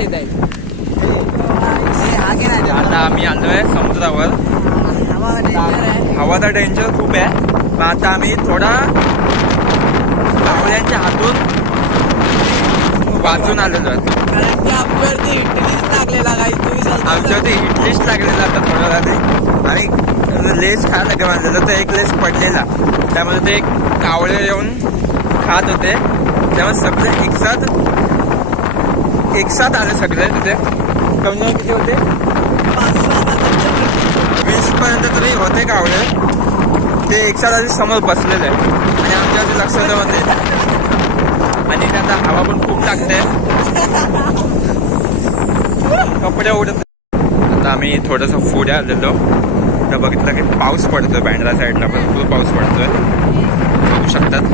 देत आहेत नाही आता आम्ही आलोय समुद्रावर. हवा danger आहे हवाचा डेंजर खूप आहे. पण आता आम्ही थोडा कावळ्यांच्या हातून वाचून आलेलो आहोत कारण की आपल्यावरती इटलीच लागलेला काही आमच्यावरती लागलेला आता थोडा आणि लेस खायला लागेल बांधलेलं तर एक लेस पडलेला. त्यामुळे ते कावळे येऊन खात होते. त्यामुळे सगळे एकसाथ एकसाथ आले सगळे तिथे कमी किती होते? वीस पर्यंत तरी होते कावळे ते एकसाथ आधी समोर बसलेले. आणि आमच्या लक्ष होते. आणि त्यांना हवा पण खूप लागते. कपडे उडत आता आम्ही थोडस फुड्या आलेलो. तर बघितलं की पाऊस पडतोय बँड्रा साईडला पण. खूप पाऊस पडतोय. बघू शकतात.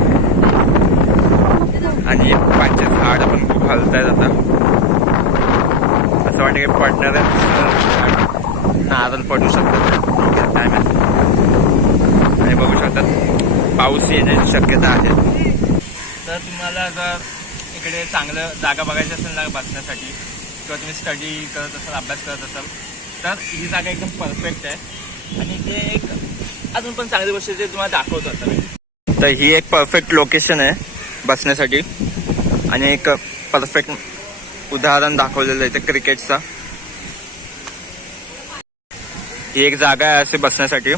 आणि पाचशे झाड पण खूप हलत आहेत आता. आणि वाटतं पडणार नारळ पडू शकतात काय आणि बघू शकतात पाऊस येण्याची शक्यता आहे. तर तुम्हाला जर इकडे चांगलं जागा बघायची असेल ना बसण्यासाठी किंवा तुम्ही स्टडी करत असाल अभ्यास करत असाल तर ही जागा एकदम परफेक्ट आहे. आणि ते एक अजून पण चांगली गोष्ट ते तुम्हाला दाखवत होतं तर ही एक परफेक्ट लोकेशन आहे बसण्यासाठी. आणि एक परफेक्ट उदाहरण दाखवलेलं आहे ते क्रिकेटचा. ही एक जागा आहे असे बसण्यासाठी.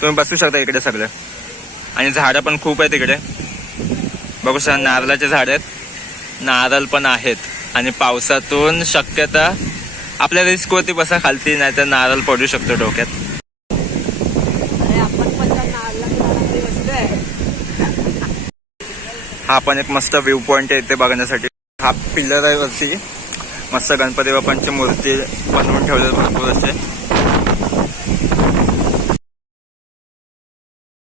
तुम्ही बसू शकता इकडे सगळे. आणि झाडं पण खूप आहेत इकडे. बघू शकता नारळाचे झाड आहेत. नारळ पण आहेत. आणि पावसातून शक्यता आपल्या रिस्क वरती बसा खालती नाही तर नारळ पडू शकतो डोक्यात. हा पण एक मस्त व्ह्यू पॉइंट आहे इथे बघण्यासाठी. हा पिल्लर आहे वरती. मस्त गणपती बाप्पांची मूर्ती बनवून ठेवले भरपूर असे.